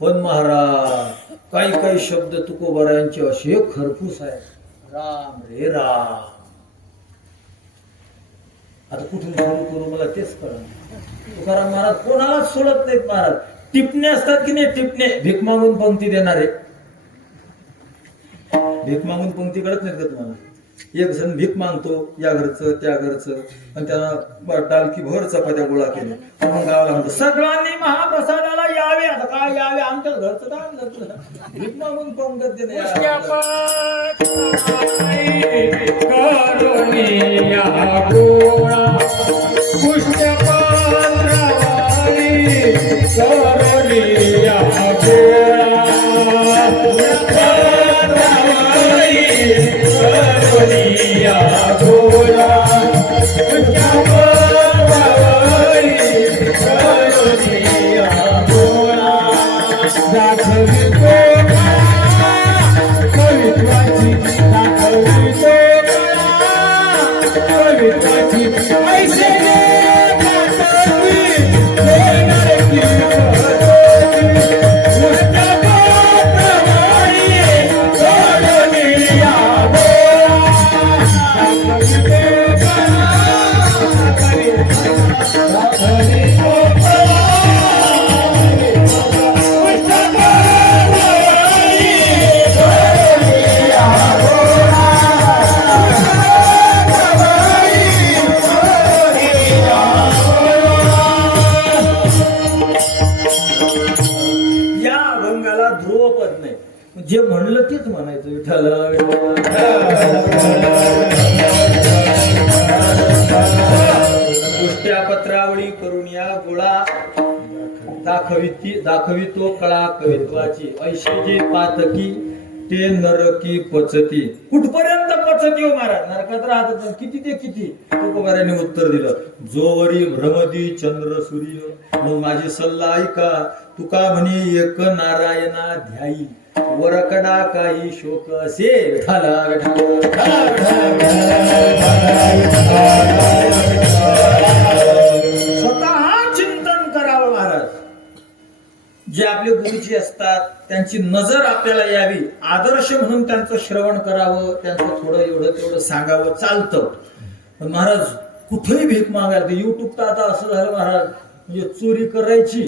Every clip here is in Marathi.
पण महाराज काही काही शब्द तुकोबारायांचे असे खरपूस आहे राम रे राम. आता कुठून चालू करू मला तेच कळा तुकाराम महाराज कोणालाच सोडत नाहीत महाराज. टिपणे असतात की नाही टिपणे? भीक मागून पंक्ती देणारे. भीक मागून पंक्ती करत नाही का तुम्हाला? एक जण भीक मागतो या घरचं त्या घरचं आणि त्यानं डालकी भर चपात्या गोळा केल्या. मग गावाला म्हणतो सगळ्यांनी महाप्रसाद आमच्या घरचं काय म्हणलं? भीक मागून पंगत देणे करुणिया गोळा कला कवित्वाची म्हणायचं विठ्ठल. पत्रावळी करून या गोळा. दाखविती दाखवितो कळा कवित्वाची ऐशी पातकी. ते नरकी पचती कुठपर्यंत पचती हो महाराज नरकात राहतात किती ते किती तुकोबाऱ्याने उत्तर दिलं जोवरी भ्रमदी चंद्र सूर्य मग माझी सल्ला ऐका तुका म्हणे एक नारायणा ध्याई वरकडा काही शोक असे विठाला जे आपले गुरुजी असतात त्यांची नजर आपल्याला यावी. आदर्श म्हणून त्यांचं श्रवण करावं त्यांचं थोडं एवढं तेवढं सांगावं चालतं. पण महाराज कुठेही भीक मागायला ते युट्यूब तर आता असं झालं महाराज म्हणजे चोरी करायची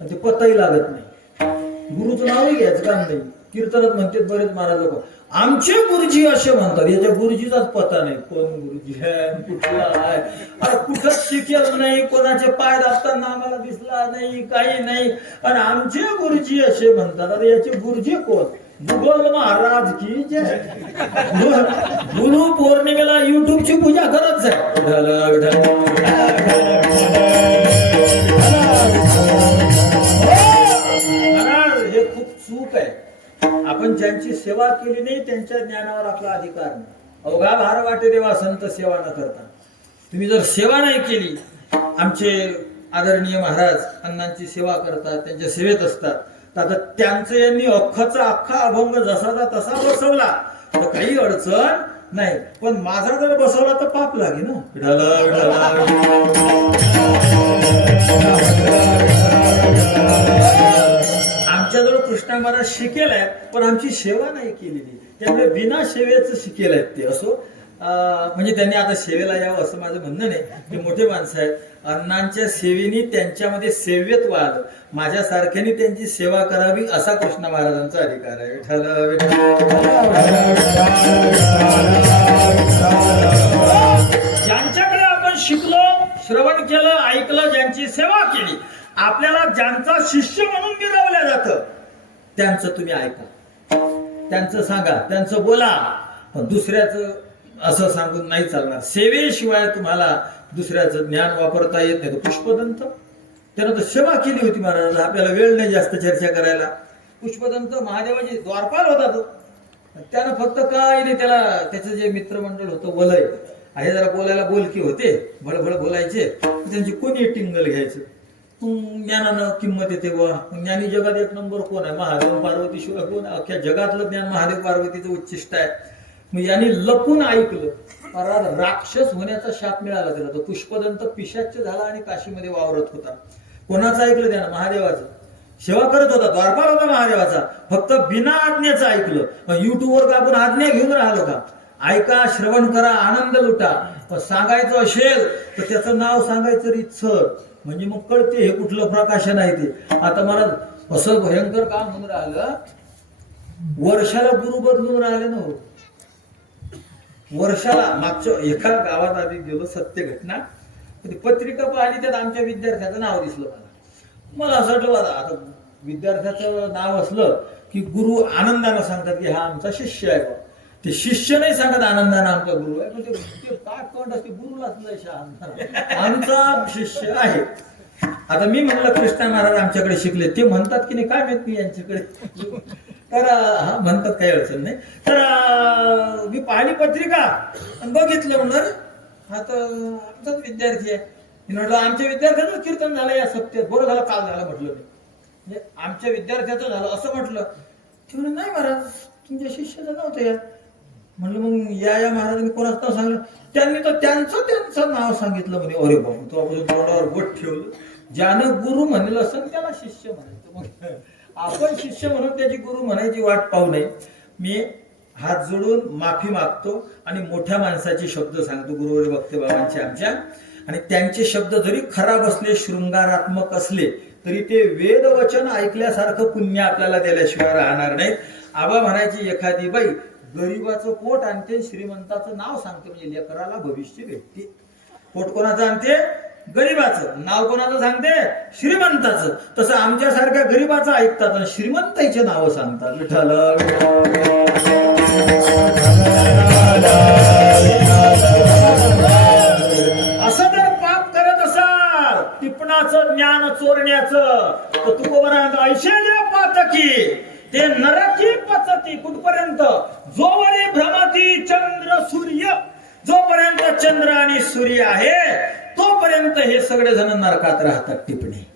आणि ते पत्ताही लागत नाही. गुरुचं नावही घ्यायचं काम नाही. कीर्तनात म्हणतात बरेच महाराज लोक आमचे गुरुजी असे म्हणतात याच्या गुरुजीचाच पता नाही कोण गुरुजी आहे कुठला आहे? अरे कुठंच शिकेल नाही कोणाचे पाय दाबताना आम्हाला दिसला नाही काही नाही. आणि आमचे गुरुजी असे म्हणतात अरे याचे गुरुजी कोण? भूगोल महाराज की जय गुरु पौर्णिमेला युट्यूबची पूजा करत जाय. ज्यांची सेवा केली नाही त्यांच्या ज्ञानावर आपला अधिकार नाही. अवघा भार वाटे देवा संत सेवा न करता. तुम्ही जर सेवा नाही केली आमचे आदरणीय महाराज अण्णांची सेवा करतात त्यांच्या सेवेत असतात तर आता त्यांचं यांनी अख्खाचा अख्खा अभंग जसाचा तसा बसवला तर काही अडचण नाही. पण माझा जर बसवला तर पाप लागे ना. ढला आमच्याजवळ कृष्णा महाराज शिकेल आहेत पण आमची सेवा नाही केलेली. त्यामुळे बिना सेवेचं शिकेल आहेत ते. असो म्हणजे त्यांनी आता सेवेला यावं असं माझं म्हणणं नाही. ते मोठे माणसं आहेत. अण्णांच्या सेवेनी त्यांच्यामध्ये सेव्यत्व आलं. माझ्यासारख्याने त्यांची सेवा करावी असा कृष्ण महाराजांचा अधिकार आहे. विठ्ठल, ज्यांच्याकडे आपण शिकलो श्रवण केलं ऐकलं ज्यांची सेवा केली आपल्याला ज्यांचा शिष्य म्हणून मिरवलं जातं त्यांचं तुम्ही ऐका. त्यांचं सांगा त्यांचं बोला. पण दुसऱ्याचं असं सांगून नाही चालणार. सेवेशिवाय तुम्हाला दुसऱ्याचं ज्ञान वापरता येत नाही. पुष्पदंत. त्यानं तर सेवा केली होती महाराज. आपल्याला वेळ नाही जास्त चर्चा करायला. पुष्पदंत महादेवाची द्वारपाल होता तो. त्यानं फक्त काय नाही त्याला त्याचं जे मित्रमंडळ होतं वलय. आहे जरा बोलायला बोलकी होते. भडभड बोलायचे. त्यांची कोणी टिंगल घ्यायचं? ज्ञानानं किंमत येते बुवा ज्ञानी जगात एक नंबर कोण आहे? महादेव पार्वती शिवाय कोण अख्ख्या जगातलं ज्ञान महादेव पार्वतीचं उच्चिष्ट आहे. मग यांनी लपून ऐकलं. राक्षस होण्याचा शाप मिळाला त्याला. तो पुष्पदंत पिशाच्य झाला आणि काशीमध्ये वावरत होता. कोणाचं ऐकलं त्यानं? महादेवाचं. सेवा करत होता. द्वारपाल होता महादेवाचा. फक्त बिना आज्ञेचं ऐकलं. युट्यूबवर का आपण आज्ञा घेऊन राहिलो का? ऐका श्रवण करा आनंद लुटा. पण सांगायचं असेल तर त्याचं नाव सांगायचं रितसर म्हणजे मग कळते हे कुठलं प्रकाशन आहे ते. आता मला असं भयंकर काम म्हणून राहिलं. वर्षाला गुरु बदलून राहिले ना हो. वर्षाला मागच्या एका गावात आधी गेलो सत्य घटना पत्रिका पाहिली त्यात आमच्या विद्यार्थ्याचं नाव दिसलं मला. मला असं वाटलं आता विद्यार्थ्याचं नाव असलं की गुरु आनंदानं सांगतात की हा आमचा शिष्य आहे ते शिष्य नाही सांगत आनंदाने आमचा गुरु. आहे म्हणजे ते काय कोण असते? गुरुलाच नाही आमचा शिष्य आहे. आता मी म्हणलं कृष्णा महाराज आमच्याकडे शिकले. ते म्हणतात की नाही काय माहीत मी यांच्याकडे. तर हा म्हणतात काही अडचण नाही. तर मी पाहिली पत्रिका. आणि बघितलं म्हणलं हा तर आमचाच विद्यार्थी आहे. मी म्हटलं आमच्या विद्यार्थ्याचं कीर्तन झालं या सत्य बरं झालं काल झालं म्हटलं मी. म्हणजे आमच्या विद्यार्थ्याचं झालं असं म्हटलं. ते म्हणजे नाही महाराज तुमच्या शिष्याचं नव्हतं या म्हणलं मग या या महाराजांनी कोणाचं नाव सांगलं त्यांनी तर त्यांचं त्यांचं नाव सांगितलं म्हणे. अरे बाबा तो आपण तोंडावर बोट ठेवलं. ज्यानं गुरु म्हणेल असं त्याला शिष्य म्हणायचं. मग आपण शिष्य म्हणून त्याची गुरु म्हणायची वाट पाहू नये. मी हात जोडून माफी मागतो आणि मोठ्या माणसाचे शब्द सांगतो. गुरुवर भक्ती बाबांचे आमच्या. आणि त्यांचे शब्द जरी खराब असले शृंगारात्मक असले तरी ते वेदवचन ऐकल्यासारखं पुण्य आपल्याला दिल्याशिवाय राहणार नाहीत. आबा म्हणायची एखादी बाई गरीबाचं पोट आणते श्रीमंताचं नाव सांगते म्हणजे लेकराला भविष्य भेटते. पोट कोणाचं आणते? गरीबाचं. नाव कोणाचं सांगते? श्रीमंताचं. तसं आमच्यासारख्या गरीबाचं ऐकतात आणि श्रीमंताचे नाव सांगतात. विठ्ठल असं जर पाप करत असाल टिपणाचं ज्ञान चोरण्याचं तर तू ऐशल्य पातकी. ते नरकी पचती कुठपर्यंत? जोवरी भ्रमती चंद्र सूर्य. जोपर्यंत चंद्र आणि सूर्य आहे तोपर्यंत हे सगळे जण नरकात राहतात टिपणे.